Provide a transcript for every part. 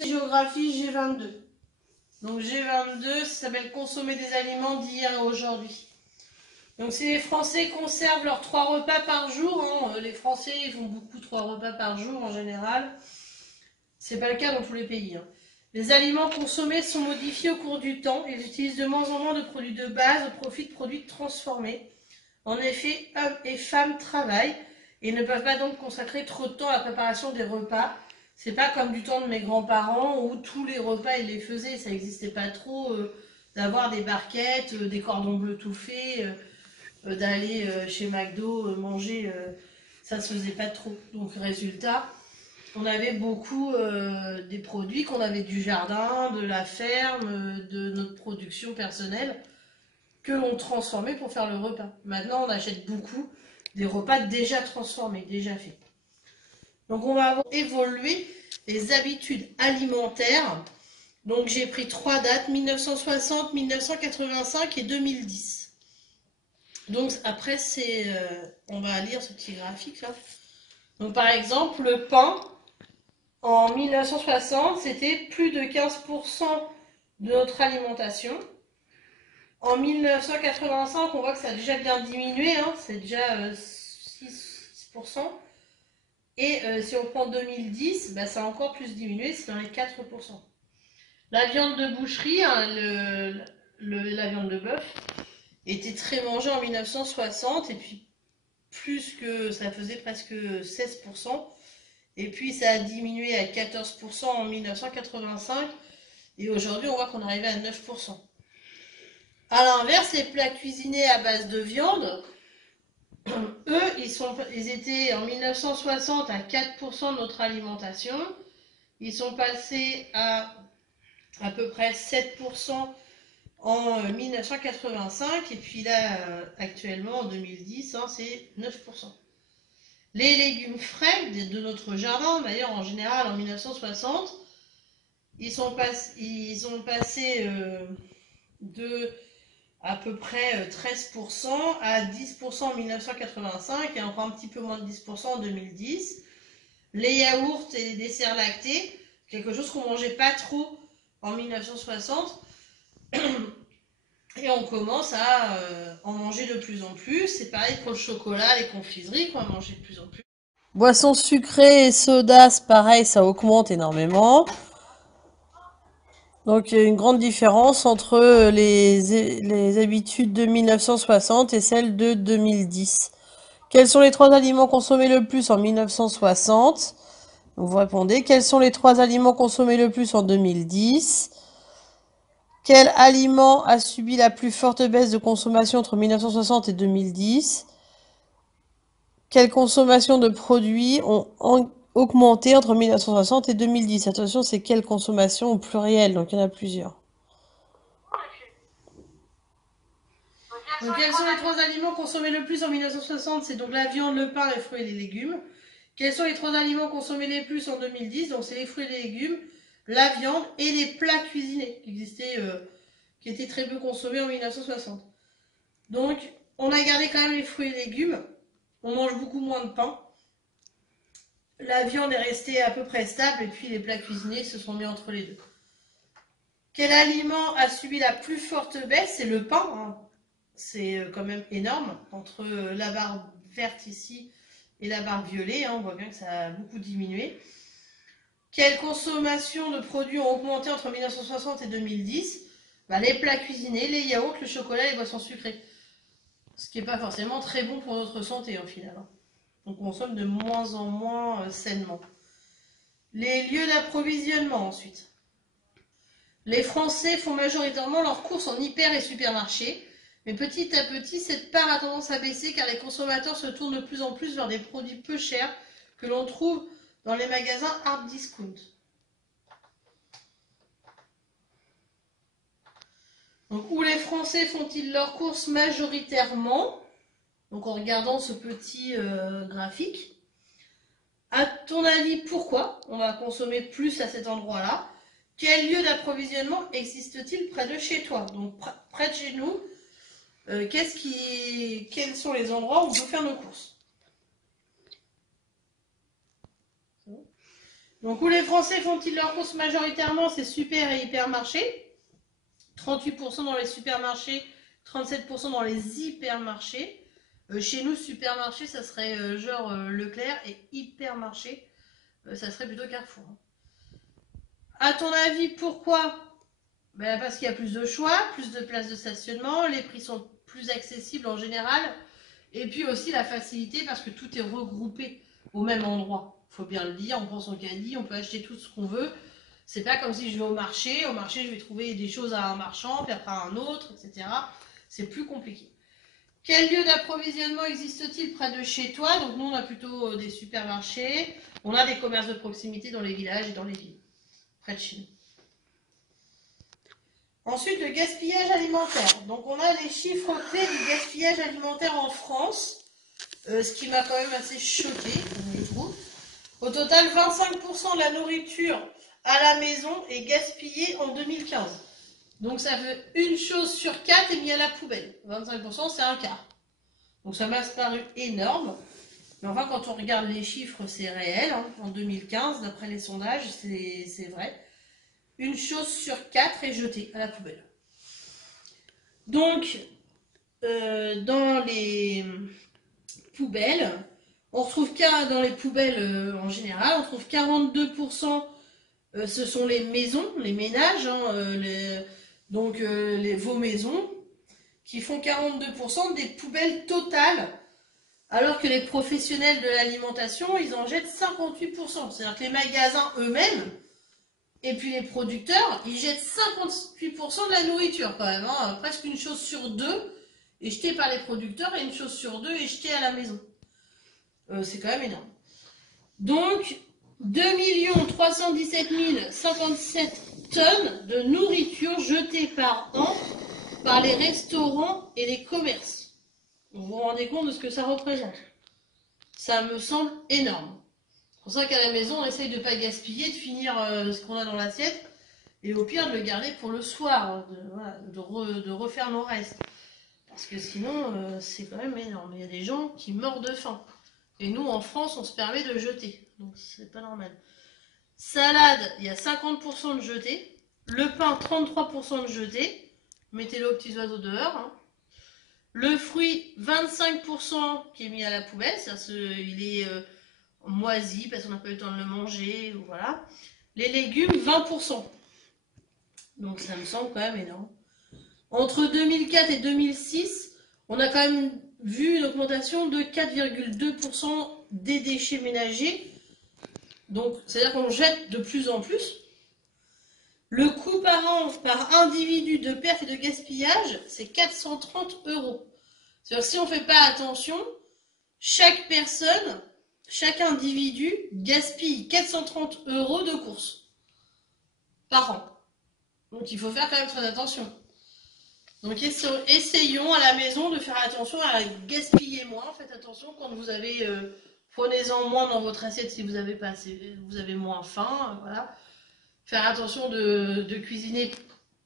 Géographie G22. Donc G22, ça s'appelle consommer des aliments d'hier et aujourd'hui. Donc si les Français conservent leurs 3 repas par jour, les Français ils font beaucoup 3 repas par jour en général, c'est pas le cas dans tous les pays. Les aliments consommés sont modifiés au cours du temps, ils utilisent de moins en moins de produits de base au profit de produits transformés. En effet, hommes et femmes travaillent et ne peuvent pas donc consacrer trop de temps à la préparation des repas. C'est pas comme du temps de mes grands-parents où tous les repas ils les faisaient, ça n'existait pas trop d'avoir des barquettes, des cordons bleus tout faits, d'aller chez McDo manger, ça se faisait pas trop. Donc résultat, on avait beaucoup des produits qu'on avait du jardin, de la ferme, de notre production personnelle que l'on transformait pour faire le repas. Maintenant on achète beaucoup des repas déjà transformés, déjà faits. Donc on va avoir évolué les habitudes alimentaires. Donc j'ai pris 3 dates, 1960, 1985 et 2010. Donc après on va lire ce petit graphique là. Donc par exemple le pain en 1960 c'était plus de 15% de notre alimentation. En 1985 on voit que ça a déjà bien diminué, c'est déjà 6%. Et si on prend 2010, ça a encore plus diminué, c'est dans les 4%. La viande de boucherie, la viande de bœuf, était très mangée en 1960, et puis plus que ça faisait presque 16%, et puis ça a diminué à 14% en 1985, et aujourd'hui on voit qu'on est arrivé à 9%. A l'inverse, les plats cuisinés à base de viande, eux, ils étaient en 1960 à 4% de notre alimentation. Ils sont passés à peu près 7% en 1985. Et puis là, actuellement, en 2010, c'est 9%. Les légumes frais de notre jardin, d'ailleurs, en général, en 1960, ils ont passé de à peu près 13% à 10% en 1985 et encore un petit peu moins de 10% en 2010. Les yaourts et les desserts lactés, quelque chose qu'on mangeait pas trop en 1960. Et on commence à en manger de plus en plus. C'est pareil pour le chocolat, les confiseries qu'on va manger de plus en plus. Boissons sucrées et sodas, pareil, ça augmente énormément. Donc il y a une grande différence entre les habitudes de 1960 et celles de 2010. Quels sont les 3 aliments consommés le plus en 1960? Vous répondez. Quels sont les 3 aliments consommés le plus en 2010? Quel aliment a subi la plus forte baisse de consommation entre 1960 et 2010? Quelle consommation de produits ont augmenté entre 1960 et 2010? Attention, c'est quelle consommation au pluriel, donc il y en a plusieurs. Donc quels sont les 3 aliments consommés le plus en 1960? C'est donc la viande, le pain, les fruits et les légumes. Quels sont les 3 aliments consommés les plus en 2010? Donc c'est les fruits et les légumes, la viande et les plats cuisinés qui étaient très peu consommés en 1960. Donc on a gardé quand même les fruits et légumes. On mange beaucoup moins de pain. La viande est restée à peu près stable et puis les plats cuisinés se sont mis entre les deux. Quel aliment a subi la plus forte baisse? C'est le pain. C'est quand même énorme. Entre la barre verte ici et la barre violet, on voit bien que ça a beaucoup diminué. Quelle consommation de produits ont augmenté entre 1960 et 2010? Les plats cuisinés, les yaourts, le chocolat et les boissons sucrées. Ce qui n'est pas forcément très bon pour notre santé au final. On consomme de moins en moins sainement. Les lieux d'approvisionnement ensuite. Les Français font majoritairement leurs courses en hyper et supermarchés, mais petit à petit, cette part a tendance à baisser car les consommateurs se tournent de plus en plus vers des produits peu chers que l'on trouve dans les magasins hard discount. Donc, où les Français font-ils leurs courses majoritairement? Donc en regardant ce petit graphique. À ton avis, pourquoi on va consommer plus à cet endroit-là? Quel lieu d'approvisionnement existe-t-il près de chez toi? Donc près de chez nous, quels sont les endroits où on peut faire nos courses? Donc où les Français font-ils leurs courses majoritairement? C'est super et hypermarchés. 38% dans les supermarchés, 37% dans les hypermarchés. Chez nous, supermarché, ça serait genre Leclerc, et hypermarché, ça serait plutôt Carrefour. À ton avis, pourquoi? Ben parce qu'il y a plus de choix, plus de places de stationnement, les prix sont plus accessibles en général, et puis aussi la facilité parce que tout est regroupé au même endroit. Il faut bien le dire, on prend son caddie, on peut acheter tout ce qu'on veut. C'est pas comme si je vais au marché je vais trouver des choses à un marchand, puis après à un autre, etc. C'est plus compliqué. Quel lieu d'approvisionnement existe-t-il près de chez toi? Donc nous on a plutôt des supermarchés, on a des commerces de proximité dans les villages et dans les villes, près de chez nous. Ensuite, le gaspillage alimentaire. Donc on a les chiffres clés du gaspillage alimentaire en France, ce qui m'a quand même assez choqué, je trouve. Au total, 25% de la nourriture à la maison est gaspillée en 2015. Donc ça veut une chose sur 4 est mise à la poubelle. 25%, c'est un quart. Donc ça m'a paru énorme. Mais enfin, quand on regarde les chiffres, c'est réel. Hein. En 2015, d'après les sondages, c'est vrai. Une chose sur 4 est jetée à la poubelle. Donc, dans les poubelles, on retrouve dans les poubelles en général, on trouve 42%, ce sont les maisons, les ménages, hein, vos maisons, qui font 42% des poubelles totales, alors que les professionnels de l'alimentation, ils en jettent 58%. C'est-à-dire que les magasins eux-mêmes, et puis les producteurs, ils jettent 58% de la nourriture quand même. Hein. Presque une chose sur deux est jetée par les producteurs et une chose sur deux est jetée à la maison. C'est quand même énorme. Donc, 2 317 057 tonnes de nourriture jetées par an par les restaurants et les commerces. Vous vous rendez compte de ce que ça représente? Ça me semble énorme. C'est pour ça qu'à la maison, on essaye de ne pas gaspiller, de finir ce qu'on a dans l'assiette, et au pire de le garder pour le soir, de refaire nos restes. Parce que sinon, c'est quand même énorme. Il y a des gens qui meurent de faim. Et nous, en France, on se permet de jeter. Donc, c'est pas normal. Salade, il y a 50% de jeté. Le pain, 33% de jeté. Mettez-le aux petits oiseaux dehors. Hein. Le fruit, 25% qui est mis à la poubelle. Il est moisi parce qu'on n'a pas eu le temps de le manger. Voilà. Les légumes, 20%. Donc, ça me semble quand même énorme. Entre 2004 et 2006, on a quand même vu une augmentation de 4,2% des déchets ménagers. Donc, c'est-à-dire qu'on jette de plus en plus. Le coût par an, par individu de perte et de gaspillage, c'est 430 €. C'est-à-dire si on ne fait pas attention, chaque personne, chaque individu gaspille 430 € de courses par an. Donc, il faut faire quand même très attention. Donc essayons à la maison de faire attention à gaspiller moins. Faites attention quand vous avez, prenez-en moins dans votre assiette si vous avez pas assez, vous avez moins faim, voilà. Faire attention de cuisiner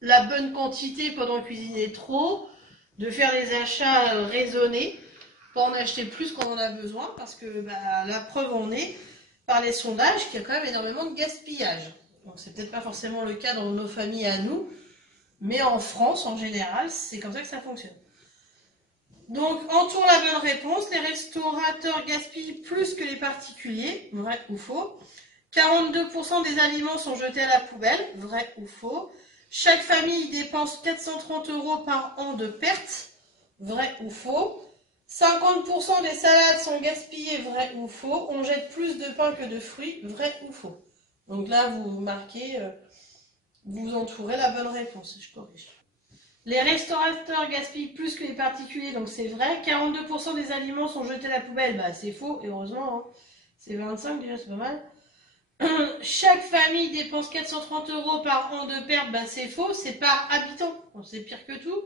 la bonne quantité, pas d'en cuisiner trop, de faire des achats raisonnés, pas en acheter plus qu'on en a besoin, parce que la preuve en est par les sondages qu'il y a quand même énormément de gaspillage. Donc c'est peut-être pas forcément le cas dans nos familles à nous. Mais en France, en général, c'est comme ça que ça fonctionne. Donc, entoure la bonne réponse. Les restaurateurs gaspillent plus que les particuliers. Vrai ou faux? 42% des aliments sont jetés à la poubelle. Vrai ou faux? Chaque famille dépense 430 € par an de pertes. Vrai ou faux? 50% des salades sont gaspillées. Vrai ou faux? On jette plus de pain que de fruits. Vrai ou faux? Donc là, vous marquez... vous entourez la bonne réponse, je corrige. Les restaurateurs gaspillent plus que les particuliers, donc c'est vrai. 42% des aliments sont jetés à la poubelle, c'est faux, et heureusement, hein. C'est 25 déjà, c'est pas mal. Chaque famille dépense 430 € par an de perte, c'est faux, c'est par habitant, c'est pire que tout.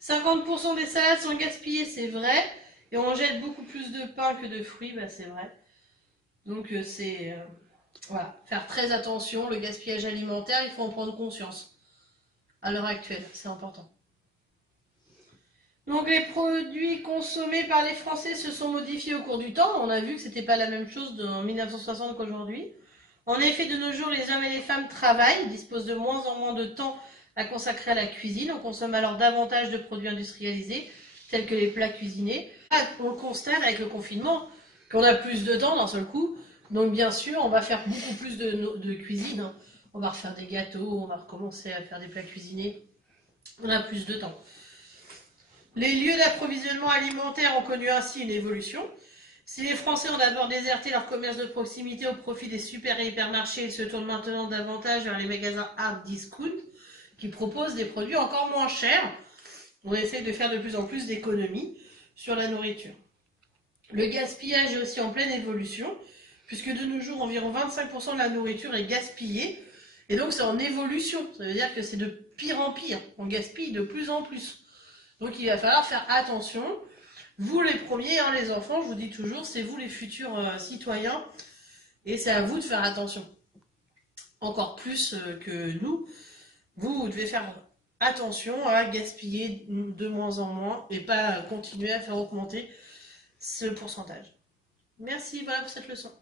50% des salades sont gaspillées, c'est vrai. Et on jette beaucoup plus de pain que de fruits, c'est vrai. Donc c'est... voilà, faire très attention, le gaspillage alimentaire, il faut en prendre conscience. À l'heure actuelle, c'est important. Donc les produits consommés par les Français se sont modifiés au cours du temps. On a vu que c'était pas la même chose en 1960 qu'aujourd'hui. En effet, de nos jours, les hommes et les femmes travaillent, disposent de moins en moins de temps à consacrer à la cuisine. On consomme alors davantage de produits industrialisés, tels que les plats cuisinés. On constate avec le confinement qu'on a plus de temps d'un seul coup. Donc bien sûr, on va faire beaucoup plus de cuisine. Hein. On va refaire des gâteaux, on va recommencer à faire des plats cuisinés. On a plus de temps. Les lieux d'approvisionnement alimentaire ont connu ainsi une évolution. Si les Français ont d'abord déserté leur commerce de proximité au profit des super et hypermarchés, ils se tournent maintenant davantage vers les magasins hard discount qui proposent des produits encore moins chers. On essaie de faire de plus en plus d'économies sur la nourriture. Le gaspillage est aussi en pleine évolution, puisque de nos jours, environ 25% de la nourriture est gaspillée. Et donc, c'est en évolution. Ça veut dire que c'est de pire en pire. On gaspille de plus en plus. Donc, il va falloir faire attention. Vous les premiers, hein, les enfants, je vous dis toujours, c'est vous les futurs citoyens. Et c'est à vous de faire attention. Encore plus que nous. Vous devez faire attention à gaspiller de moins en moins et pas continuer à faire augmenter ce pourcentage. Merci, voilà pour cette leçon.